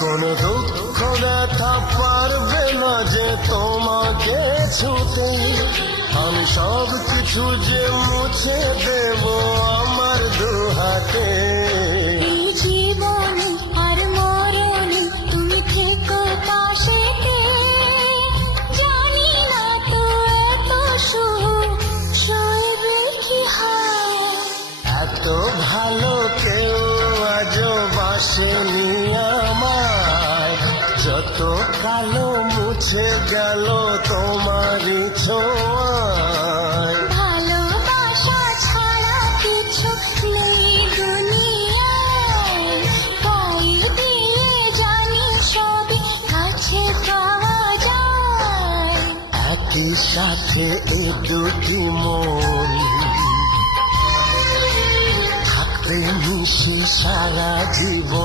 কোন দুঃখ ব্যথা পারবে না যে তোমাকে ছুতে। আমি সব কিছু যে মুছে দেব আমার দুহাতে। এই জীবন আর মরণ তুমি থেকো পাশেতে। জানি না তো এত সুখ সইবে কি হয়। এত ভালো কেউ আজও বাসেনি আমায়, যত কালো মুছে গেল তোমারই ছোঁয়ায়। ভালোবাসা ছাড়া কিছু নেই দুনিয়ায়। গায়ে দিয়ে জানি সবই কাছে পাওয়া যায়। একই সাথে এ দুটি মন থাকবে মিশে সারা জীবন।